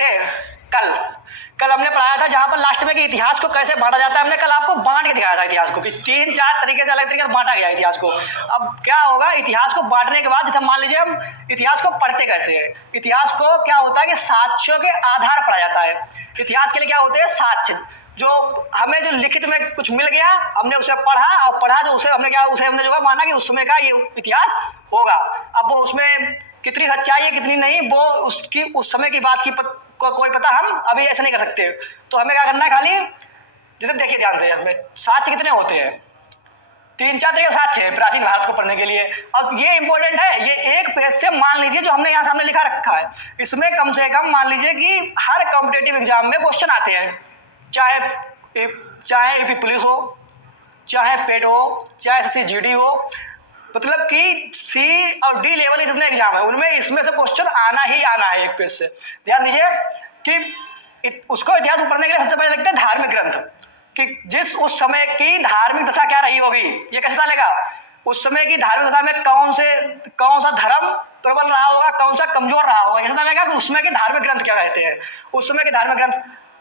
ए, कल कल हमने पढ़ाया था जहां पर लास्ट में कि इतिहास को कैसे बांटा जाता है। हमने कल आपको बांट के दिखाया था इतिहास को कि 3-4 तरीके से अलग तरीके से बांटा गया इतिहास को। अब क्या होगा, इतिहास को बांटने के बाद जैसे मान लीजिए हम इतिहास को पढ़ते कैसे हैं। इतिहास को क्या होता है कि साक्ष्यों के आधार पढ़ा जाता है। इतिहास के लिए क्या होते हैं, साक्ष्य। जो हमें जो लिखित में कुछ मिल गया, हमने उसे पढ़ा और पढ़ा जो उसे हमने क्या उसे हमने जो है माना कि उस समय का ये इतिहास होगा। अब वो उसमें कितनी सच्चाई है कितनी नहीं, वो उसकी उस समय की बात की कोई पता हम अभी ऐसे नहीं कर सकते। तो हमें क्या करना है, खाली जैसे देखिए ध्यान से, इसमें साक्ष्य कितने होते हैं, 3-4 तरह के साक्ष्य है प्राचीन भारत को पढ़ने के लिए। अब ये इंपॉर्टेंट है, ये एक पेज से मान लीजिए जो हमने यहाँ सामने लिखा रखा है, इसमें कम से कम मान लीजिए कि हर कॉम्पिटेटिव एग्जाम में क्वेश्चन आते हैं, चाहे यूपी पुलिस हो, चाहे पेट हो, चाहे SSC-GD हो, मतलब कि C और D लेवल जितने एग्जाम है उनमें इसमें से क्वेश्चन आना ही आना है एक पेज से। ध्यान दीजिए कि उसको इतिहास को पढ़ने के लिए सबसे पहले देखते हैं धार्मिक ग्रंथ, कि जिस उस समय की धार्मिक दशा क्या रही होगी, ये कैसे चलेगा, उस समय की धार्मिक दशा में कौन सा धर्म प्रबल रहा होगा, कौन सा कमजोर रहा होगा, कैसे चलेगा कि उसमें के धार्मिक ग्रंथ क्या कहते हैं। उस समय के धार्मिक ग्रंथ,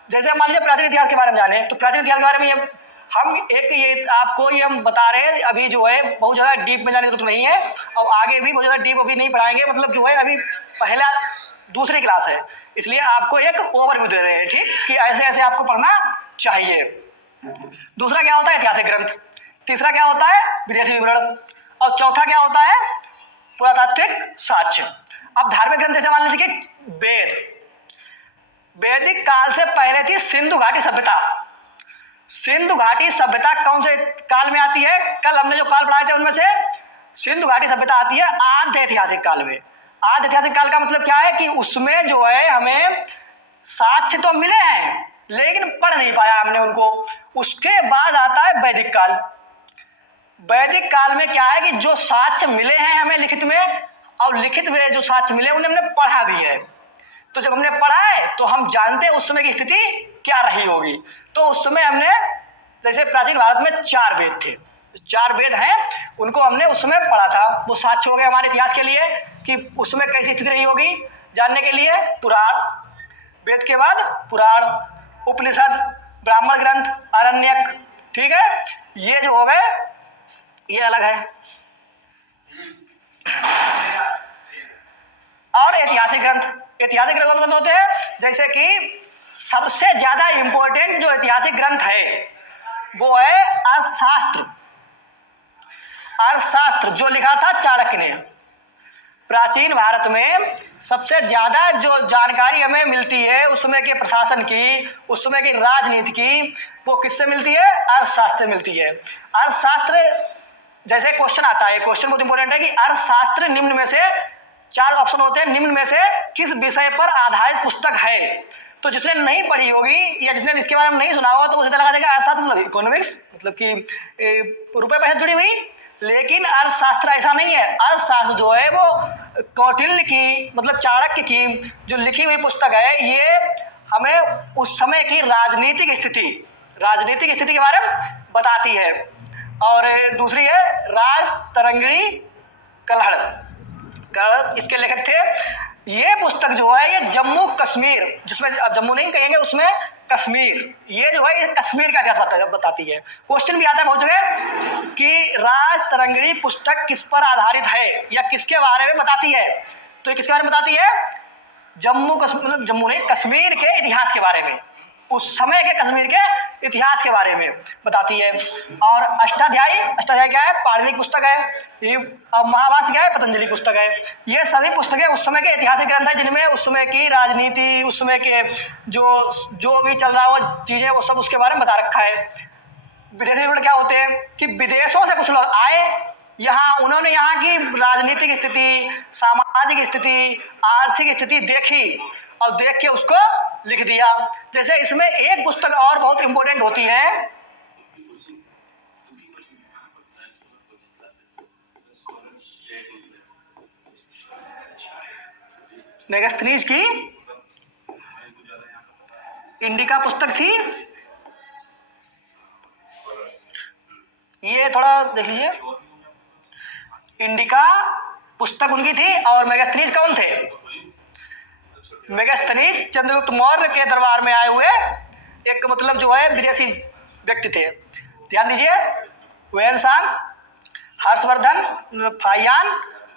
जैसे मान लीजिए प्राचीन इतिहास के बारे में जाने, तो प्राचीन इतिहास के बारे में ये आपको ये हम बता रहे हैं, अभी जो है बहुत ज़्यादा डीप में जाने की जरूरत नहीं है और आगे भी बहुत ज़्यादा डीप अभी नहीं पढ़ाएंगे, मतलब जो है अभी पहला दूसरी क्लास है, इसलिए आपको एक ओवरव्यू दे रहे हैं, ठीक, कि ऐसे ऐसे आपको पढ़ना चाहिए। दूसरा क्या होता है, ऐतिहासिक ग्रंथ। तीसरा क्या होता है, विदेशी विवरण। और चौथा क्या होता है, पुरातात्विक साक्ष्य। अब धार्मिक ग्रंथ जैसे मान लीजिए कि वैदिक काल से पहले थी सिंधु घाटी सभ्यता। सिंधु घाटी सभ्यता कौन से काल में आती है, कल हमने जो काल पढ़ाए थे उनमें से सिंधु घाटी सभ्यता आती है आद्य ऐतिहासिक काल में। आद्य ऐतिहासिक काल का मतलब क्या है कि उसमें जो है हमें साक्ष्य तो मिले हैं लेकिन पढ़ नहीं पाया हमने उनको। उसके बाद आता है वैदिक काल। वैदिक काल में क्या है कि जो साक्ष्य मिले हैं हमें लिखित में, और लिखित में जो साक्ष्य मिले उन्हें हमने पढ़ा भी है। तो जब हमने पढ़ा है तो हम जानते हैं उस समय की स्थिति क्या रही होगी। तो उस समय हमने, जैसे प्राचीन भारत में 4 वेद थे, 4 वेद हैं, उनको हमने उस समय पढ़ा था। वो साक्ष्य हो गए हमारे इतिहास के लिए कि उस समय कैसी स्थिति रही होगी जानने के लिए। पुराण, वेद के बाद पुराण, उपनिषद, ब्राह्मण ग्रंथ, आरण्यक, ठीक है, ये जो हो गए ये अलग है। और ऐतिहासिक ग्रंथ, ऐतिहासिक ग्रंथ होते हैं जैसे कि सबसे ज्यादा इंपॉर्टेंट जो ऐतिहासिक ग्रंथ है वो है अर्थशास्त्र। अर्थशास्त्र जो लिखा था चाणक्य ने। प्राचीन भारत में सबसे ज्यादा जो जानकारी हमें मिलती है उस समय के प्रशासन की, उस समय की राजनीति की, वो किससे मिलती है, अर्थशास्त्र से मिलती है। अर्थशास्त्र, जैसे क्वेश्चन आता है, क्वेश्चन बहुत इंपॉर्टेंट है कि अर्थशास्त्र निम्न में से, 4 ऑप्शन होते हैं, निम्न में से किस विषय पर आधारित पुस्तक है। तो जिसने नहीं पढ़ी होगी या जिसने इसके बारे में नहीं सुना होगा तो उसे लगा देगा अर्थशास्त्र मतलब इकोनॉमिक्स, मतलब कि रुपए पैसे जुड़ी हुई। लेकिन अर्थशास्त्र ऐसा नहीं है। अर्थशास्त्र जो है वो कौटिल्य की, मतलब चाणक्य की जो लिखी हुई पुस्तक है, ये हमें उस समय की राजनीतिक स्थिति के बारे में बताती है। और दूसरी है राज तरंगिणी कलहड़, इसके लेखक थे। ये पुस्तक जो है ये जम्मू कश्मीर, जिसमें अब जम्मू नहीं कहेंगे उसमें कश्मीर, ये जो है ये कश्मीर का इतिहास बताती है। क्वेश्चन भी आता है बहुत जगह कि राज तरंगिणी पुस्तक किस पर आधारित है या किसके बारे में बताती है। तो ये किसके बारे में बताती है, जम्मू कश्मीर, मतलब जम्मू नहीं, कश्मीर के इतिहास के बारे में, उस समय के कश्मीर के इतिहास के बारे में बताती है। और अष्टाध्यायी क्या है, पाणिनिक पुस्तक है। ये महाभाष्य क्या है, पतंजलि पुस्तक है। ये सभी पुस्तकें उस समय के ऐतिहासिक ग्रंथ है जिनमें उस समय की राजनीति, उस समय के जो भी चल रहा हो चीजें, वो सब उसके बारे में बता रखा है। विदेशी विवरण क्या होते हैं कि विदेशों से कुछ लोग आए यहाँ, उन्होंने यहाँ की राजनीतिक स्थिति, सामाजिक स्थिति, आर्थिक स्थिति देखी और देख के उसको लिख दिया। जैसे इसमें एक पुस्तक और बहुत इंपॉर्टेंट होती है, मेगास्थनीज की इंडिका पुस्तक थी। ये थोड़ा देख लीजिए, इंडिका पुस्तक उनकी थी और मेगास्थनीज कौन थे, मेगास्थनीज चंद्रगुप्त मौर्य के दरबार में आए हुए एक मतलब जो है विदेशी व्यक्ति थे। ध्यान दीजिए, हुएनसांग, हर्षवर्धन, फाहियान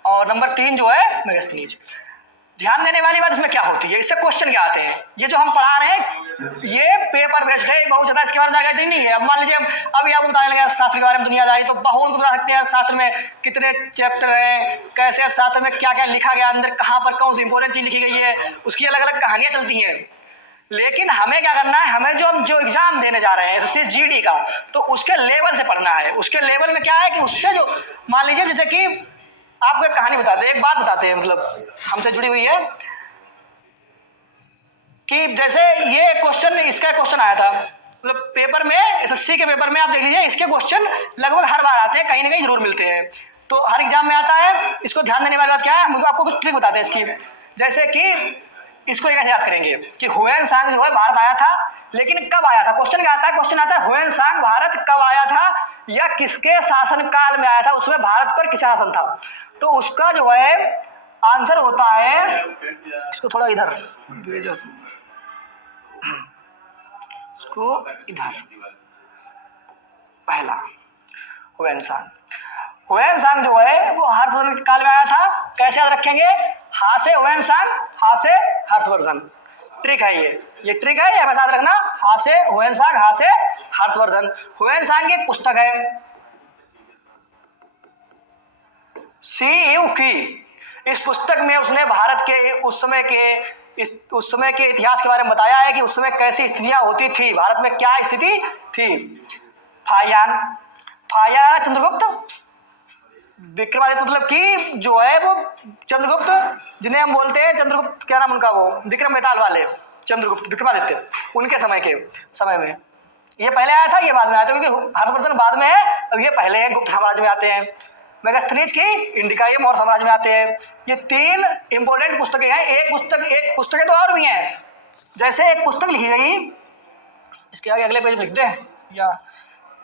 और नंबर 3 जो है मेगास्थनीज। ध्यान देने वाली बात इसमें क्या होती है, इससे क्वेश्चन क्या आते हैं। ये जो हम पढ़ा रहे हैं ये पेपर बेस्ड है, बहुत ज़्यादा इसके बारे में जानकारी नहीं है। अब मान लीजिए अभी आपको बताने लगे शास्त्र के बारे में दुनियादारी, तो बहुत बता सकते हैं शास्त्र में कितने चैप्टर हैं, कैसे शास्त्र में क्या क्या लिखा गया, अंदर कहाँ पर कौन सी इंपॉर्टेंट चीज़ लिखी गई है, उसकी अलग अलग कहानियाँ चलती हैं। लेकिन हमें क्या करना है, हमें जो एग्जाम देने जा रहे हैं जैसे जीडी का, तो उसके लेवल से पढ़ना है। उसके लेवल में क्या है कि उससे जो मान लीजिए जैसे कि आपको एक कहानी बताते हैं, एक बात बताते हैं, मतलब हमसे जुड़ी हुई है कि जैसे ये क्वेश्चन, इसका क्वेश्चन आया था मतलब पेपर में, एसएससी के पेपर में आप देख लीजिए, इसके क्वेश्चन लगभग हर बार आते हैं, कहीं ना कहीं जरूर मिलते हैं, तो हर एग्जाम में आता है। इसको ध्यान देने वाली बात क्या है, मुझे आपको कुछ ट्रिक बताते हैं इसकी। जैसे कि इसको कैसे याद करेंगे कि हुएनसांग जो है भारत आया था, लेकिन कब आया था। क्वेश्चन क्या आता है, क्वेश्चन आता है हुएनसांग भारत कब आया था या किसके शासन काल में आया था, उसमें भारत पर किसका शासन था। तो उसका जो है आंसर होता है, इसको थोड़ा इधर इसको इधर, पहला हुएनसांग। हुएनसांग जो है वो हर्षवर्धन के काल में आया था। कैसे याद रखेंगे, हा से हुएनसांग, हा से हर्षवर्धन। ट्रिक है ये ट्रिक है, ये हमेशा याद रखना। हा से हुएनसांग, हा से हर्षवर्धन। हुएनसांग की एक पुस्तक है सी यू की। इस पुस्तक में उसने भारत के उस समय के इतिहास के बारे में बताया है कि उस समय कैसी स्थितियां होती थी, भारत में क्या स्थिति थी। फाहियान चंद्रगुप्त विक्रमादित्य, मतलब कि जो है वो चंद्रगुप्त जिन्हें हम बोलते हैं चंद्रगुप्त, क्या नाम उनका, वो विक्रम बेताल वाले चंद्रगुप्त विक्रमादित्य, उनके समय में ये पहले आया था, ये बाद में आया था, क्योंकि हर्षवर्धन बाद में है, अब ये पहले है, गुप्त साम्राज्य में आते हैं। मेगास्थनीज की इंडिका, ये मौर्य साम्राज्य में आते हैं। ये 3 इंपॉर्टेंट पुस्तकें हैं। एक पुस्तकें तो और भी हैं, जैसे एक पुस्तक लिखी गई, इसके आगे अगले पेज लिख दे या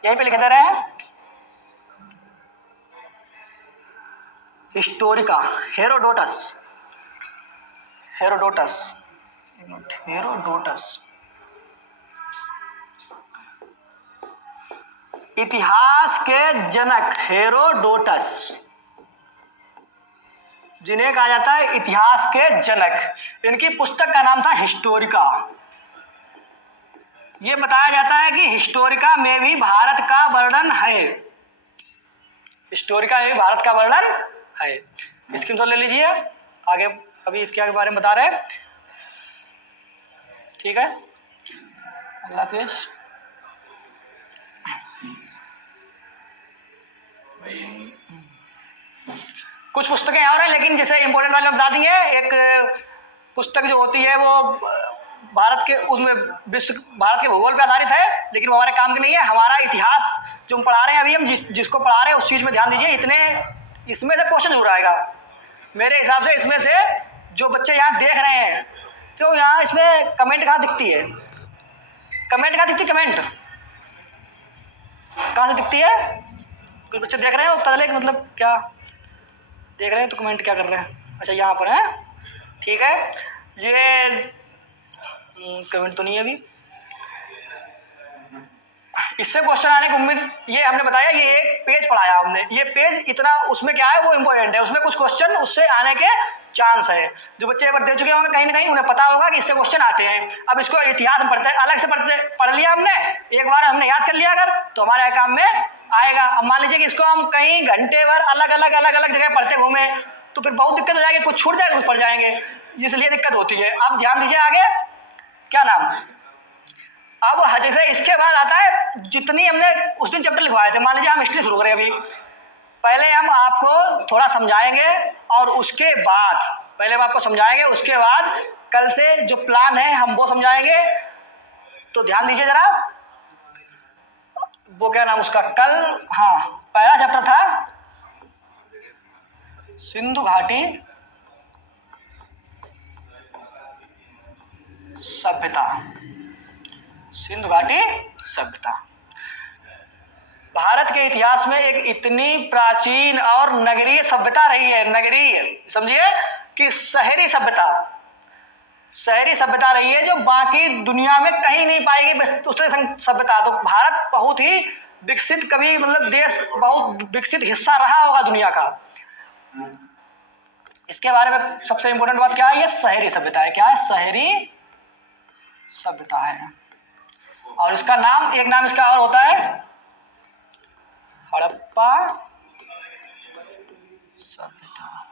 यहीं पे लिख दे रहे हैं, हिस्टोरिका, हेरोडोटस इतिहास के जनक, हेरोडोटस जिन्हें कहा जाता है इतिहास के जनक। इनकी पुस्तक का नाम था हिस्टोरिका। ये बताया जाता है कि हिस्टोरिका में भी भारत का वर्णन है, हिस्टोरिका में भी भारत का वर्णन है। स्क्रीनशॉट ले लीजिए, आगे अभी इसके आगे बारे में बता रहे हैं, ठीक है। अगला पेज, कुछ पुस्तकें और हैं, लेकिन जैसे इंपॉर्टेंट वाले बता देंगे। एक पुस्तक जो होती है वो भारत के भारत के भूगोल पे आधारित है, लेकिन वो हमारे काम की नहीं है। हमारा इतिहास जो हम पढ़ा रहे हैं अभी, हम जिसको पढ़ा रहे हैं उस चीज़ में ध्यान दीजिए। इसमें से क्वेश्चन जरूर आएगा मेरे हिसाब से। इसमें से जो बच्चे यहाँ देख रहे हैं, क्यों यहाँ इसमें कमेंट कहाँ दिखती है, कमेंट कहाँ से दिखती है। कुछ बच्चे देख रहे हैं, पता चले कि मतलब क्या देख रहे हैं, तो कमेंट क्या कर रहे हैं। अच्छा यहाँ पर है, ठीक है। ये कमेंट तो नहीं है अभी। इससे क्वेश्चन आने की उम्मीद, ये हमने बताया, ये एक पेज पढ़ाया हमने, ये पेज इतना उसमें क्या है वो इंपॉर्टेंट है, उसमें कुछ क्वेश्चन उससे आने के चांस है। जो बच्चे पेपर दे चुके होंगे कहीं ना कहीं उन्हें पता होगा कि इससे क्वेश्चन आते हैं। अब इसको इतिहास में पढ़ते हैं, अलग से पढ़ लिया हमने, एक बार हमने याद कर लिया अगर, तो हमारे काम में आएगा। अब मान लीजिए कि इसको हम कहीं घंटे भर अलग अलग जगह पढ़ते घूमे, तो फिर बहुत दिक्कत हो जाएगी, कुछ छूट जाएगा, कुछ पढ़ जाएंगे, इसलिए दिक्कत होती है। अब ध्यान दीजिए आगे क्या नाम। अब जैसे इसके बाद आता है, जितनी हमने उस दिन चैप्टर लिखवाए थे, मान लीजिए हम हिस्ट्री शुरू करें अभी, पहले हम आपको थोड़ा समझाएंगे और उसके बाद, पहले हम आपको समझाएंगे, उसके बाद कल से जो प्लान है हम वो समझाएंगे। तो ध्यान दीजिए जरा, वो क्या नाम उसका, कल, हाँ, पहला चैप्टर था सिंधु घाटी सभ्यता। सिंधु घाटी सभ्यता भारत के इतिहास में एक इतनी प्राचीन और नगरीय सभ्यता रही है। नगरीय समझिए कि शहरी सभ्यता, शहरी सभ्यता रही है जो बाकी दुनिया में कहीं नहीं पाएगी, बस उसने सभ्यता। तो भारत बहुत ही विकसित, कभी मतलब देश बहुत विकसित हिस्सा रहा होगा दुनिया का। इसके बारे में सबसे इंपॉर्टेंट बात क्या है, ये शहरी सभ्यता है। क्या है? शहरी सभ्यता है। और इसका नाम, एक नाम इसका और होता है हड़प्पा सभ्यता।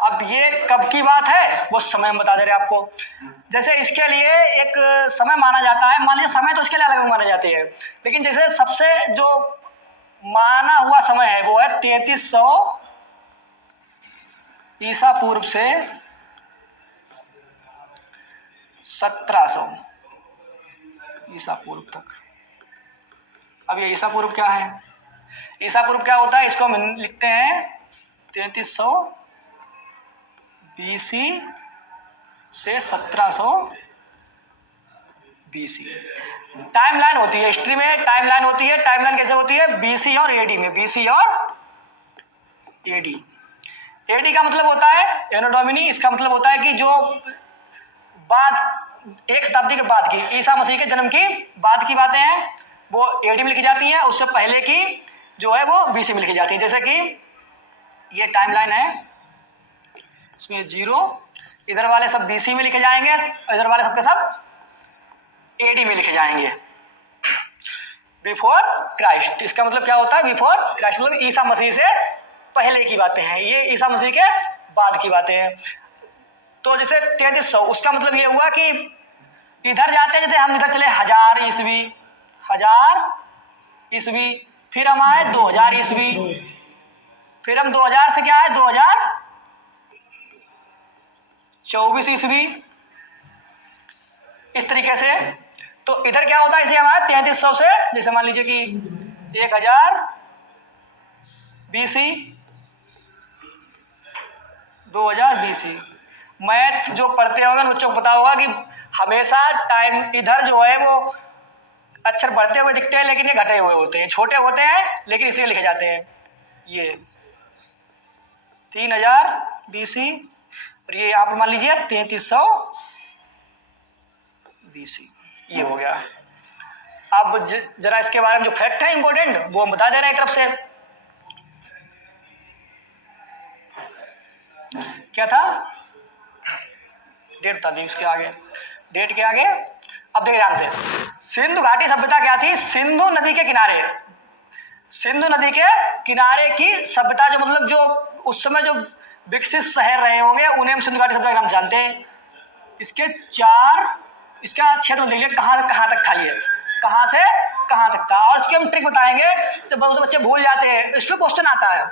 अब ये कब की बात है वो समय हम बता दे रहे हैं आपको। जैसे इसके लिए एक समय माना जाता है, मान लीजिए समय तो इसके लिए अलग माने जाते हैं, लेकिन जैसे सबसे जो माना हुआ समय है वो है 3300 ईसा पूर्व से 1700 ईसा पूर्व तक। अब ये ईसा पूर्व क्या है? ईसा पूर्व क्या होता है? इसको हम लिखते हैं 3300 BC से 1700 BC। टाइमलाइन होती है हिस्ट्री में, टाइमलाइन होती है। टाइमलाइन कैसे होती है? BC और AD में। BC और AD। AD का मतलब होता है एनो डोमिनी। इसका मतलब होता है कि जो बाद, एक शताब्दी के बाद की, ईसा मसीह के जन्म की बाद की बातें हैं वो AD में लिखी जाती हैं। उससे पहले की जो है वो BC में लिखी जाती है। जैसे कि ये टाइमलाइन है, इसमें 0, इधर वाले सब BC में लिखे जाएंगे, इधर वाले सबके सब AD में लिखे जाएंगे, बिफोर क्राइस्ट। इसका मतलब क्या होता है? बिफोर क्राइस्ट मतलब ईसा मसीह से पहले की बातें हैं, ये ईसा मसीह के बाद की बातें हैं। तो जैसे 3300, उसका मतलब ये हुआ कि इधर जाते हैं, जैसे हम इधर चले 1000 ईस्वी, फिर हम आए 2000 ईस्वी, फिर हम 2000 से क्या है 2024 ईस्वी, इस तरीके से। तो इधर क्या होता है, इसे हमारे 3300 से, जैसे मान लीजिए कि 1000 BC 2000 BC। मैथ जो पढ़ते होंगे बच्चों को पता होगा कि हमेशा टाइम इधर जो है वो अक्षर बढ़ते हुए दिखते हैं, लेकिन ये घटे हुए होते हैं, छोटे होते हैं, लेकिन इसलिए लिखे जाते हैं। ये 3000 BC और ये आप मान लीजिए 3300 BC। ये हो गया। अब जरा इसके बारे में जो फैक्ट है इंपॉर्टेंट वो हम बता दे रहे हैं एक तरफ से। क्या था? डेट बता दी इसके आगे, डेट के आगे। अब देखिए ध्यान से, सिंधु घाटी सभ्यता क्या थी? सिंधु नदी के किनारे, सिंधु नदी के किनारे की सभ्यता, जो मतलब जो उस समय जो विकसित शहर रहे होंगे उन्हें हम सिंधु घाटी सभ्यता का नाम जानते हैं। इसके इसका क्षेत्र देखिए कहाँ तक था, ये कहाँ से कहाँ तक था। और इसके हम ट्रिक बताएंगे, जब बहुत से बच्चे भूल जाते हैं। इस पर क्वेश्चन आता है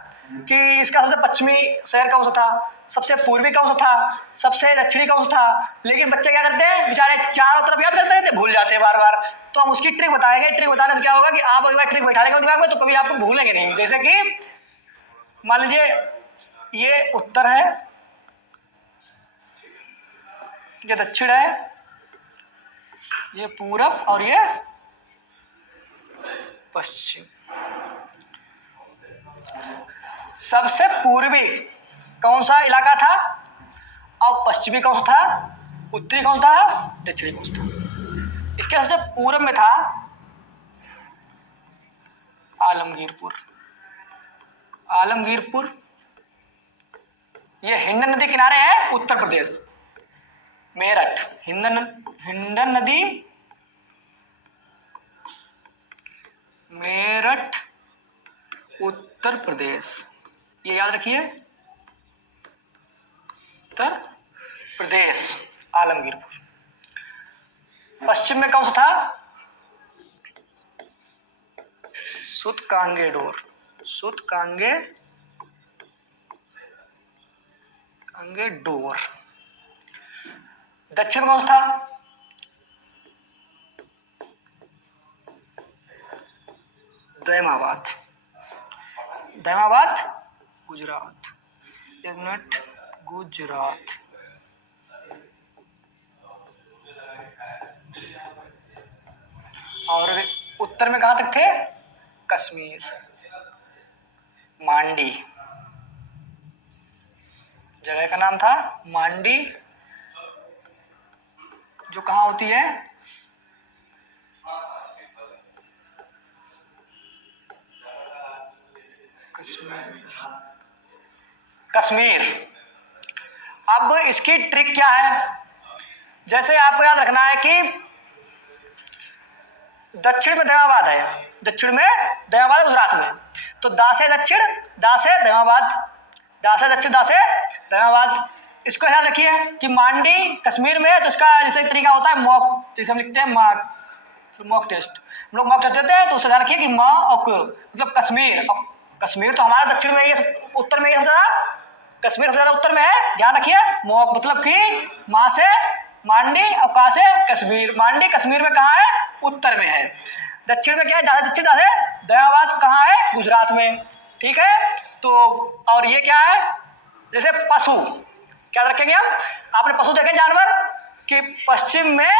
कि इसका सबसे पश्चिमी शहर कौन सा था, सबसे पूर्वी कौन सा था, सबसे दक्षिणी कौन सा था, लेकिन बच्चे क्या करते हैं बेचारे चारों तरफ याद करते रहते, भूल जाते हैं बार बार। तो हम उसकी ट्रिक बताएंगे। ट्रिक बताने से क्या होगा कि आप अगर ट्रिक बैठा लेंगे दिमाग में तो कभी आपको भूलेंगे नहीं। जैसे कि मान लीजिए ये उत्तर है, ये दक्षिण है, ये पूरब और ये पश्चिम। सबसे पूर्वी कौन सा इलाका था और पश्चिमी कौन सा था, उत्तरी कौन सा था, दक्षिणी कौन सा था? इसके सबसे पूर्व में था आलमगीरपुर। आलमगीरपुर ये हिंडन नदी किनारे है, उत्तर प्रदेश। मेरठ, हिंडन नदी मेरठ उत्तर प्रदेश, ये याद रखिए, उत्तर प्रदेश आलमगीरपुर। पश्चिम में कौन सा था? सुतकांगे डोर, सुतकांगे डोर। दक्षिण में कौन सा था? दहमाबाद, दहमाबाद गुजरात। एक मिनट, गुजरात। और उत्तर में कहां तक थे? कश्मीर, मांडी, जगह का नाम था मांडी। जो कहाँ होती है? कश्मीर। अब इसकी ट्रिक क्या है? जैसे आपको याद रखना है कि दक्षिण में दयाबाद है, दक्षिण में दयाबाद गुजरात में, तो दा से दक्षिण, दा से दयाबाद, दा से दक्षिण, दा से दयाबाद। इसको ध्यान रखिए कि मांडी कश्मीर में है, तो इसका जैसे तरीका होता है मॉक, जैसे हम लिखते हैं मॉक टेस्ट, हम लोग मॉक टेस्ट देते हैं, तो उससे ध्यान रखिए कि माँ और मतलब कश्मीर, और कश्मीर तो हमारा दक्षिण में ही है, उत्तर में ही सबसे ज़्यादा, कश्मीर सबसे ज़्यादा उत्तर में है, ध्यान रखिए। मॉक मतलब कि माँ से मांडी और का से कश्मीर, मांडी कश्मीर में कहाँ है? उत्तर में है। दक्षिण में क्या है? दादा दक्षिण, दादा दयाबाद कहाँ है? गुजरात में, ठीक है। तो और ये क्या है? जैसे पशु, क्या रखेंगे हम? आपने पशु देखे जानवर कि पश्चिम में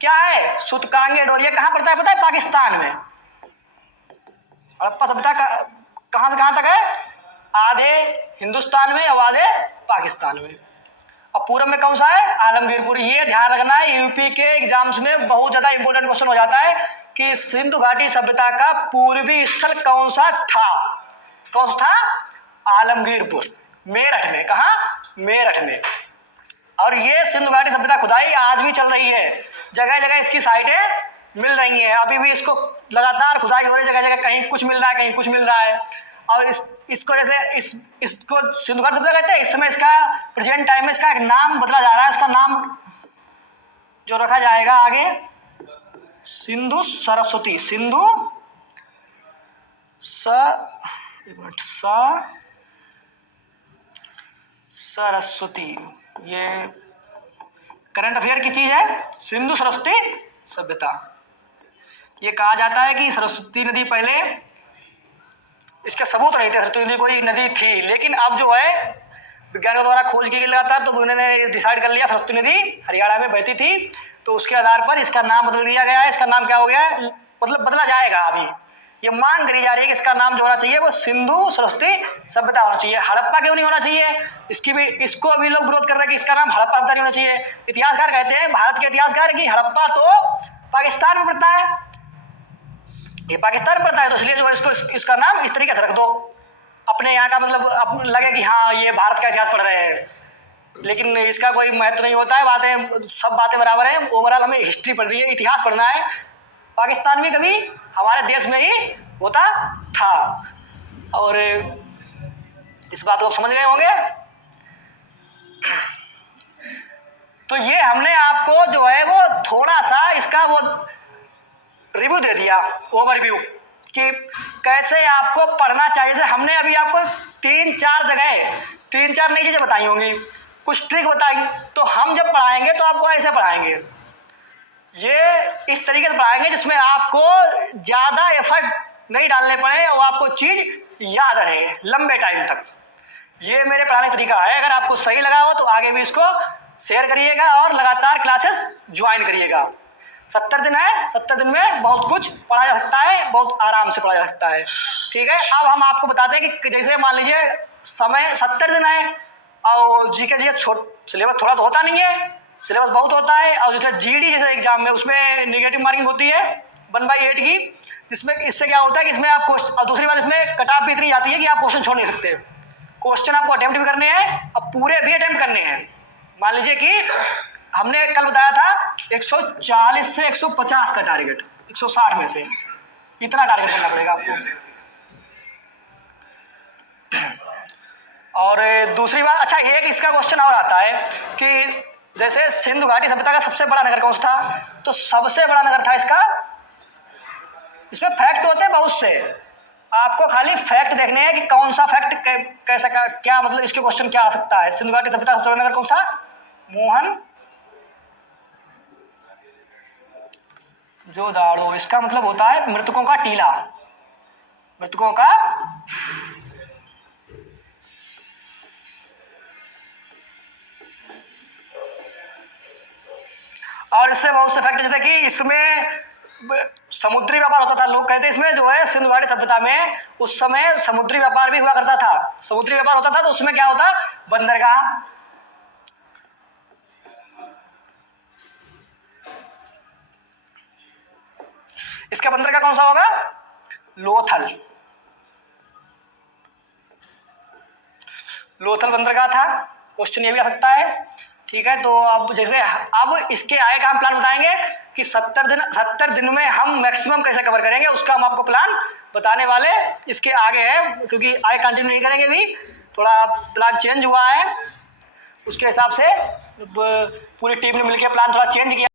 क्या है? सूतकांगे डोर, ये कहाँ पड़ता है पता है? पाकिस्तान में। हड़प्पा सभ्यता कहाँ से कहाँ तक है? आधे हिंदुस्तान में और आधे पाकिस्तान में। और पूरब में कौन सा है? आलमगीरपुर। ये ध्यान रखना है, यूपी के एग्जाम्स में बहुत ज़्यादा इंपॉर्टेंट क्वेश्चन हो जाता है कि सिंधु घाटी सभ्यता का पूर्वी स्थल कौन सा था? कौन सा था? आलमगीरपुर, मेरठ में। कहाँ? मेरठ में। और ये सिंधु घाटी सभ्यता खुदाई आज भी चल रही है, जगह जगह इसकी साइटें मिल रही हैं, अभी भी इसको लगातार खुदाई हो रही है, जगह जगह कहीं कुछ मिल रहा है, कहीं कुछ मिल रहा है। और इसको जैसे इसको सिंधु घाटी सभ्यता कहते हैं। इस समय इसका प्रेजेंट टाइम में इसका एक नाम बदला जा रहा है, इसका नाम जो रखा जाएगा आगे सिंधु सरस्वती, सिंधु सरस्वती। ये करंट अफेयर की चीज है, सिंधु सरस्वती सभ्यता। ये कहा जाता है कि सरस्वती नदी पहले, इसके सबूत नहीं थे सरस्वती नदी कोई नदी थी, लेकिन अब जो है विज्ञानियों द्वारा खोज की गई लगातार, तो उन्होंने डिसाइड कर लिया सरस्वती नदी हरियाणा में बहती थी, तो उसके आधार पर इसका नाम बदल दिया गया है। इसका नाम क्या हो गया है? मतलब बदला जाएगा। अभी ये मांग करी जा रही है कि इसका नाम जो होना चाहिए वो सिंधु सरस्वती सभ्यता होना चाहिए। हड़प्पा क्यों नहीं होना चाहिए? इसकी भी, इसको अभी लोग विरोध कर रहे हैं कि इसका नाम हड़प्पा नहीं होना चाहिए। इतिहासकार कहते हैं, भारत के इतिहासकार, कि हड़प्पा तो पाकिस्तान में पड़ता है, ये पाकिस्तान में पड़ता है, तो इसलिए जो इसको इसका नाम इस तरीके से रख दो, अपने यहाँ का मतलब लगे कि हाँ ये भारत का इतिहास पढ़ रहे हैं, लेकिन इसका कोई महत्व नहीं होता है। बातें, सब बातें बराबर हैं। ओवरऑल हमें हिस्ट्री पढ़नी है, इतिहास पढ़ना है। पाकिस्तान भी कभी हमारे देश में ही होता था, और इस बात को समझ गए होंगे। तो ये हमने आपको जो है वो थोड़ा सा इसका वो रिव्यू दे दिया, ओवरव्यू, कि कैसे आपको पढ़ना चाहिए। जैसे हमने अभी आपको 3-4 जगह 3-4 नई चीज़ें बताई होंगी, कुछ ट्रिक बताई, तो हम जब पढ़ाएंगे तो आपको ऐसे पढ़ाएंगे, ये इस तरीके से पढ़ाएंगे जिसमें आपको ज़्यादा एफर्ट नहीं डालने पड़े और आपको चीज़ याद रहे लंबे टाइम तक। ये मेरे पढ़ाने का तरीका है। अगर आपको सही लगा हो तो आगे भी इसको शेयर करिएगा और लगातार क्लासेस ज्वाइन करिएगा। 70 दिन है, 70 दिन में बहुत कुछ पढ़ा जा सकता है, बहुत आराम से पढ़ा जा सकता है, ठीक है। अब हम आपको बताते हैं कि जैसे मान लीजिए समय 70 दिन है और जी के सिलेबस थोड़ा तो होता नहीं है, सिलेबस बहुत होता है। और जैसे जीडी जैसे एग्जाम में उसमें नेगेटिव मार्किंग होती है 1/8 की, जिसमें इससे क्या होता है कि इसमें आप क्वेश्चन, और दूसरी बात इसमें कट ऑफ भी इतनी जाती है कि आप क्वेश्चन छोड़ नहीं सकते। क्वेश्चन आपको अटेम्प्ट भी करने हैं और पूरे भी अटेम्प्ट करने हैं। मान लीजिए कि हमने कल बताया था 140 से 150 का टारगेट, 160 में से इतना टारगेट करना पड़ेगा आपको। और दूसरी बात, अच्छा एक इसका क्वेश्चन और आता है कि जैसे सिंधु घाटी सभ्यता का सबसे बड़ा नगर कौन सा था, तो सबसे बड़ा नगर था इसका, इसमें फैक्ट होते हैं बहुत से, आपको खाली फैक्ट देखने हैं कि कौन सा फैक्ट कैसा क्या मतलब इसके क्वेश्चन क्या आ सकता है। सिंधु घाटी सभ्यता का सबसे बड़ा नगर कौन सा? मोहन जोदाड़ो। इसका मतलब होता है मृतकों का टीला, मृतकों का और इससे बहुत से फैक्ट, जैसे कि इसमें समुद्री व्यापार होता था। लोग कहते हैं इसमें जो है सिंधु घाटी सभ्यता में उस समय समुद्री व्यापार भी हुआ करता था, समुद्री व्यापार होता था, तो उसमें क्या होता, बंदरगाह, इसका बंदरगाह कौन सा होगा? लोथल। लोथल बंदरगाह था। क्वेश्चन ये भी आ सकता है। ठीक है, तो अब जैसे अब इसके आगे का हम प्लान बताएंगे कि 70 दिन में हम मैक्सिमम कैसे कवर करेंगे, उसका हम आपको प्लान बताने वाले। इसके आगे है, क्योंकि आगे कंटिन्यू नहीं करेंगे, भी थोड़ा प्लान चेंज हुआ है, उसके हिसाब से पूरी टीम ने मिलकर प्लान थोड़ा चेंज किया।